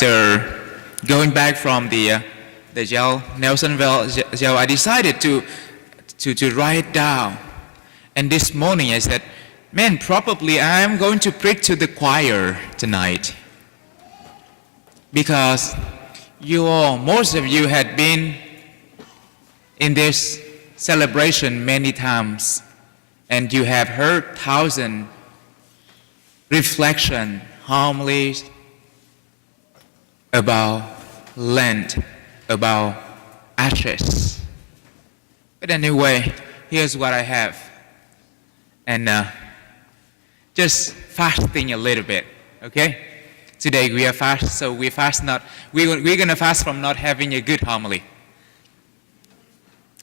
after going back from the jail, Nelsonville jail, I decided to write down. And this morning I said, man, probably I'm going to preach to the choir tonight. Because most of you had been in this celebration many times, and you have heard 1,000 reflection homilies about Lent, about ashes. But anyway, here's what I have. And just fasting a little bit, okay? Today we are fast, so we're gonna fast from not having a good homily.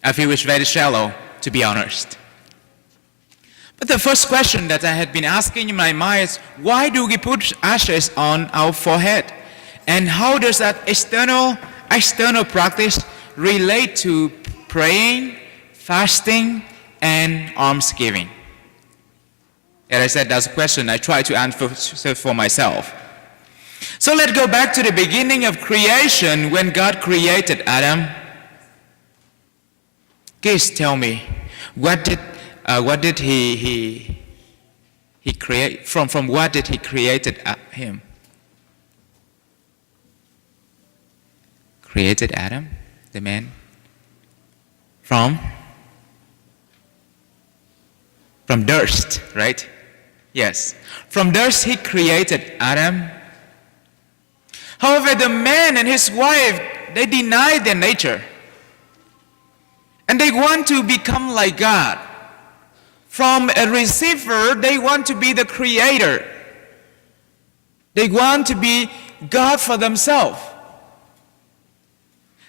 I feel it's very shallow, to be honest. But the first question that I had been asking in my mind is, why do we put ashes on our forehead? And how does that external practice relate to praying, fasting, and almsgiving? As I said, that's a question I try to answer for myself. So let's go back to the beginning of creation when God created Adam. Please tell me, what did he create? From what did he created him? Created Adam, the man, from dust, right? Yes. From dust he created Adam. However, the man and his wife, they deny their nature. And they want to become like God. From a receiver, they want to be the creator. They want to be God for themselves.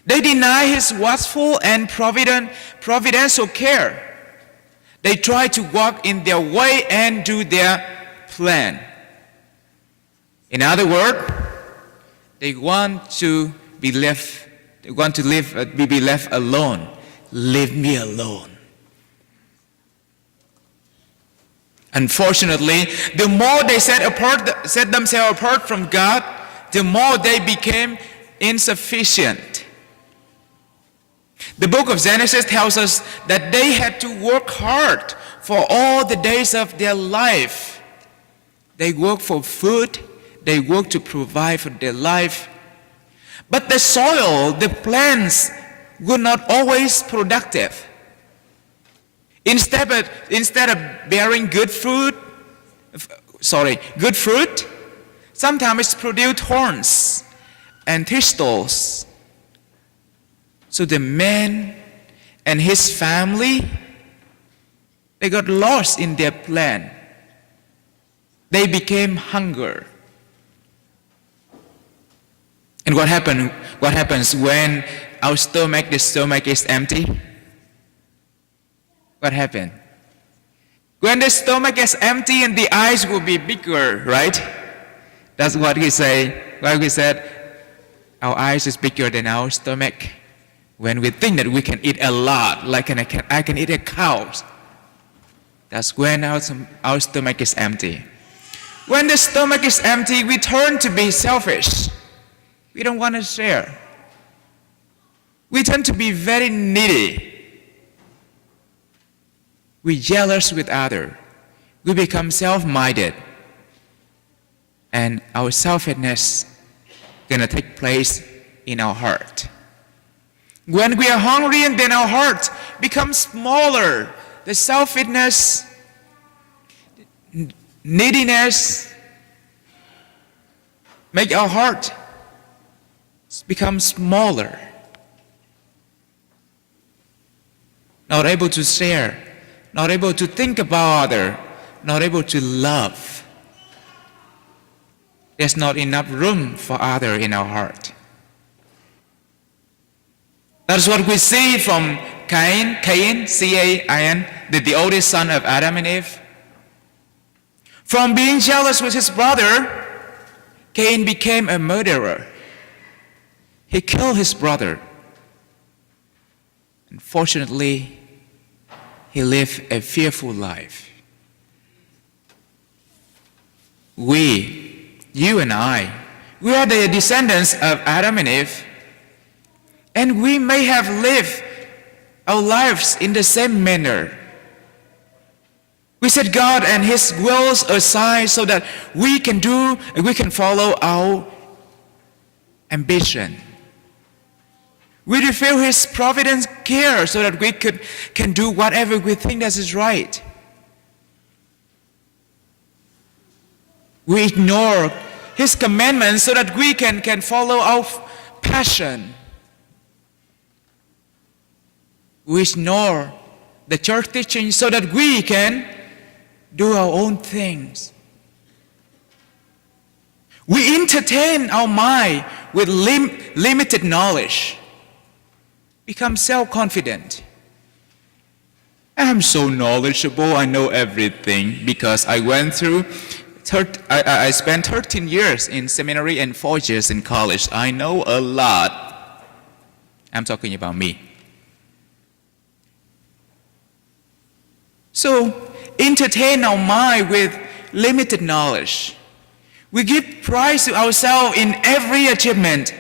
They deny his watchful and providential care. They try to walk in their way and do their plan. In other words, they want to be left alone. Leave me alone. Unfortunately, the more they set themselves apart from God, the more they became insufficient. The book of Genesis tells us that they had to work hard for all the days of their life. They worked for food, they worked to provide for their life. But the soil, the plants, were not always productive. Instead of bearing good fruit, sometimes it produced thorns and thistles. So the man and his family, they got lost in their plan. They became hunger. And what happens when the stomach is empty? What happened? When the stomach is empty and the eyes will be bigger, right? That's what he said. Like we said, our eyes is bigger than our stomach. When we think that we can eat a lot, like I can eat a cow, that's when our stomach is empty. When the stomach is empty, we turn to be selfish. We don't want to share. We tend to be very needy. We're jealous with others. We become self-minded. And our selfishness is going to take place in our heart. When we are hungry and then our heart becomes smaller, the selfishness, neediness, make our heart become smaller. Not able to share, not able to think about others, not able to love. There's not enough room for others in our heart. That's what we see from Cain, C-A-I-N, the oldest son of Adam and Eve. From being jealous with his brother, Cain became a murderer. He killed his brother. Unfortunately, he lived a fearful life. You and I, We are the descendants of Adam and Eve, and we may have lived our lives in the same manner. We set God and His wills aside so that we can follow our ambition. We reveal His providence care so that we can do whatever we think that is right. We ignore His commandments so that we can follow our passion. We ignore the church teaching so that we can do our own things. We entertain our mind with limited knowledge, become self-confident. I'm so knowledgeable, I know everything because I spent 13 years in seminary and 4 years in college. I know a lot. I'm talking about me. So, entertain our mind with limited knowledge. We give prize to ourselves in every achievement.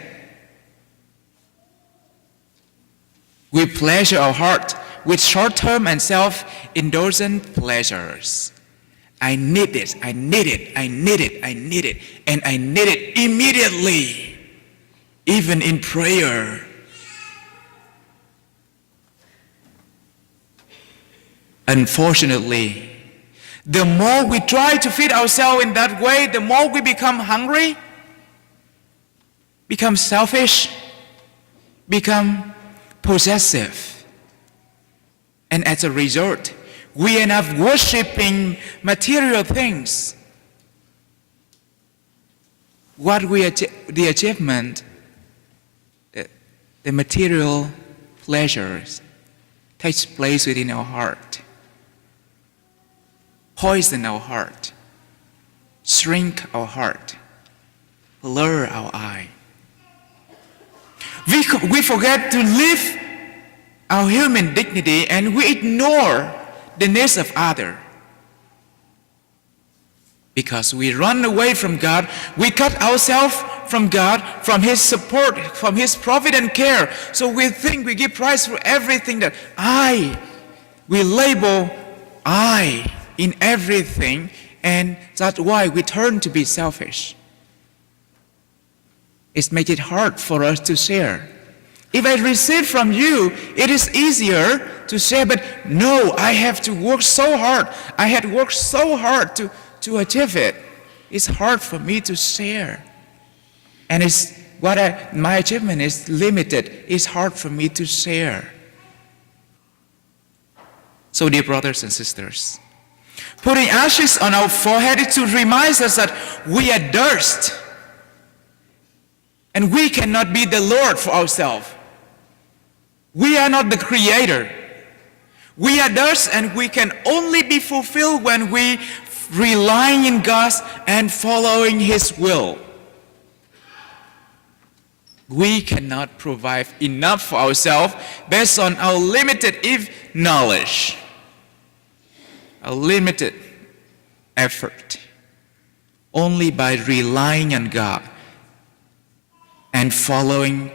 We pleasure our heart with short-term and self-indulgent pleasures. I need it, I need it, I need it, I need it, and I need it immediately, even in prayer. Unfortunately, the more we try to feed ourselves in that way, the more we become hungry, become selfish, become possessive. And as a result, we end up worshiping material things. The achievement, the material pleasures takes place within our heart. Poison our heart, shrink our heart, blur our eye. We forget to live our human dignity and we ignore the needs of others. Because we run away from God, we cut ourselves from God, from His support, from His provident care. So we think we give price for everything that we label I in everything, and that's why we turn to be selfish. It makes it hard for us to share. If I receive from you, it is easier to share, but no, I have to work so hard. I had worked so hard to achieve it. It's hard for me to share. And my achievement is limited. It's hard for me to share. So dear brothers and sisters, putting ashes on our forehead is to remind us that we are dust. And we cannot be the Lord for ourselves. We are not the creator. We are dust and we can only be fulfilled when we relying in God and following His will. We cannot provide enough for ourselves based on our limited knowledge, our limited effort, only by relying on God and following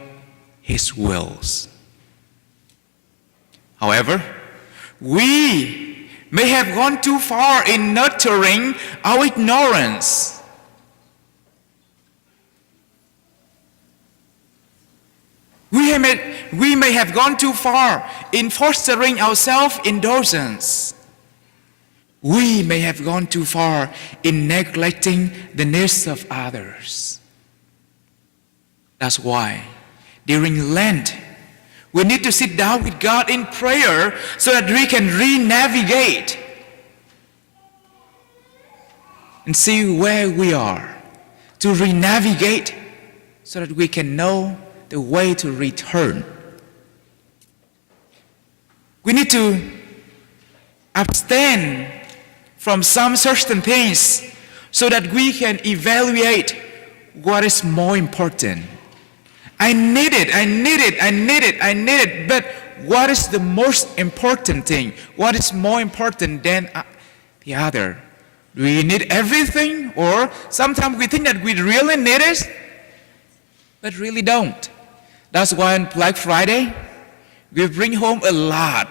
His wills. However, we may have gone too far in nurturing our ignorance. We may have gone too far in fostering our self-indulgence. We may have gone too far in neglecting the needs of others. That's why during Lent, we need to sit down with God in prayer so that we can re-navigate and see where we are, to re-navigate so that we can know the way to return. We need to abstain from some certain things so that we can evaluate what is more important. I need it, but what is the most important thing? What is more important than the other? Do we need everything? Or sometimes we think that we really need it, but really don't. That's why on Black Friday, we bring home a lot.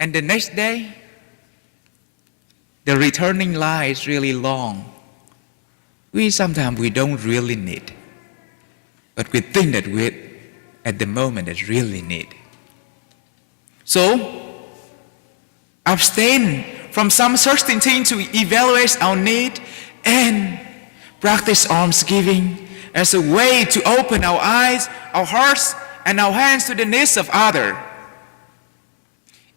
And the next day, the returning line is really long. Sometimes we don't really need, but we think that we, at the moment, that really need. So, abstain from some certain thing to evaluate our need and practice almsgiving as a way to open our eyes, our hearts, and our hands to the needs of others.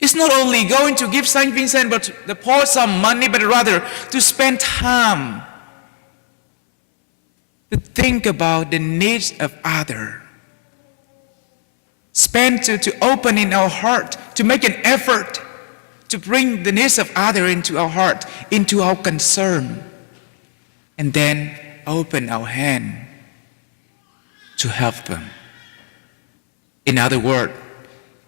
It's not only going to give St. Vincent but the poor some money, but rather to spend time to think about the needs of others. Spend to open in our heart, to make an effort to bring the needs of others into our heart, into our concern, and then open our hand to help them. In other words,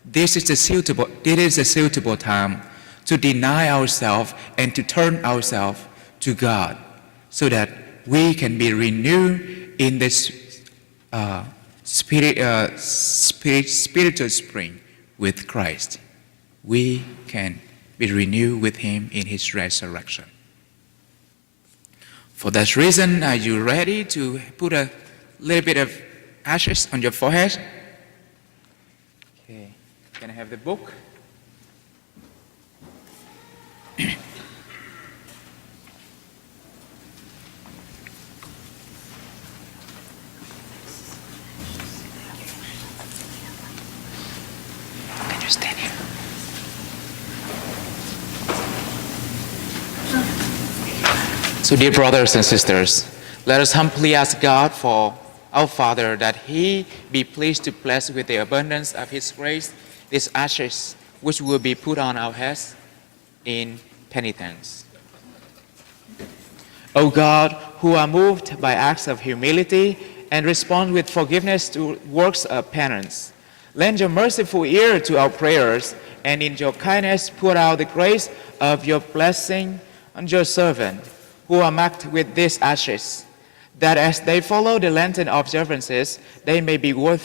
this is a suitable time to deny ourselves and to turn ourselves to God so that we can be renewed in this spiritual spring with Christ. We can be renewed with Him in His resurrection. For that reason, are you ready to put a little bit of ashes on your forehead? Okay, can I have the book? Can you stand here? So, dear brothers and sisters, let us humbly ask God for our Father that He be pleased to bless with the abundance of His grace these ashes which will be put on our heads in penitence. O God, who are moved by acts of humility and respond with forgiveness to works of penance, lend your merciful ear to our prayers, and in your kindness pour out the grace of your blessing on your servant, who are marked with these ashes, that as they follow the Lenten observances, they may be worthy